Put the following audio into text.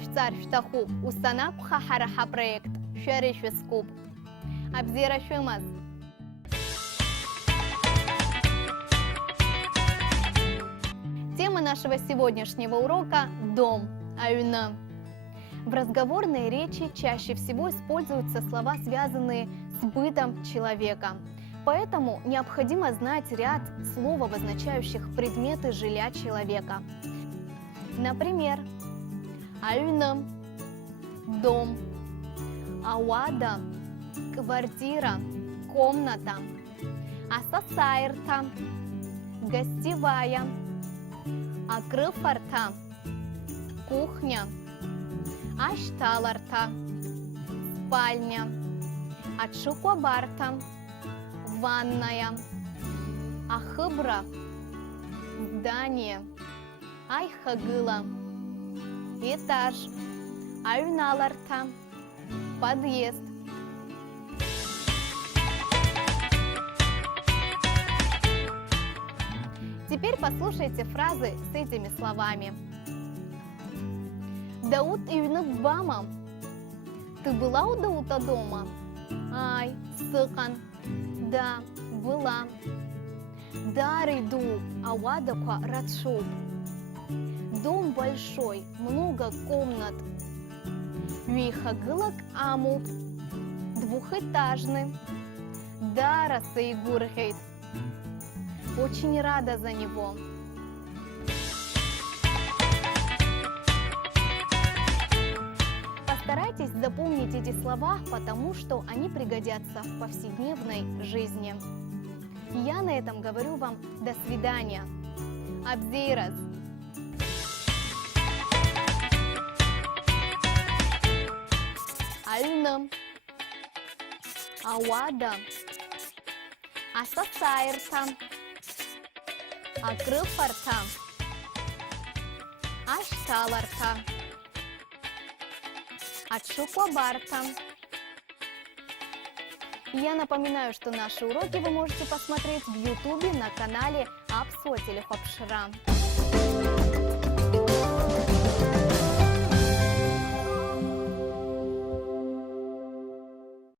Ашцар Штахуб, Устанак Хахараха проект, Шариш Вискуб. Абзира Шумаз. Тема нашего сегодняшнего урока – дом, аюна. В разговорной речи чаще всего используются слова, связанные с бытом человека. Поэтому необходимо знать ряд слов, обозначающих предметы жилья человека. Например, аюна – дом, ауада – квартира, комната, асасайрта – гостевая, акрыфарта – кухня, ашталарта – спальня, ачукобарта – ванная, ахыбра – здание, айхагыла – этаж, аюналарта – подъезд. Теперь послушайте фразы с этими словами. Дауд үйінің бама. Ты была у Даута дома? Ай, сыкан. Да, была. Дариду, ауадаква радшуб. Дом большой, много комнат. Вихагылак амуб. Двухэтажный. Дара сейгурхейт. Очень рада за него. Постарайтесь запомнить эти слова, потому что они пригодятся в повседневной жизни. Я на этом говорю вам до свидания. Абзейраз. Аюна. Ауада. Асасайрта. Акрыфарта, ашталарта, ачукобарта. Я напоминаю, что наши уроки вы можете посмотреть в YouTube на канале Апсотелехопшра.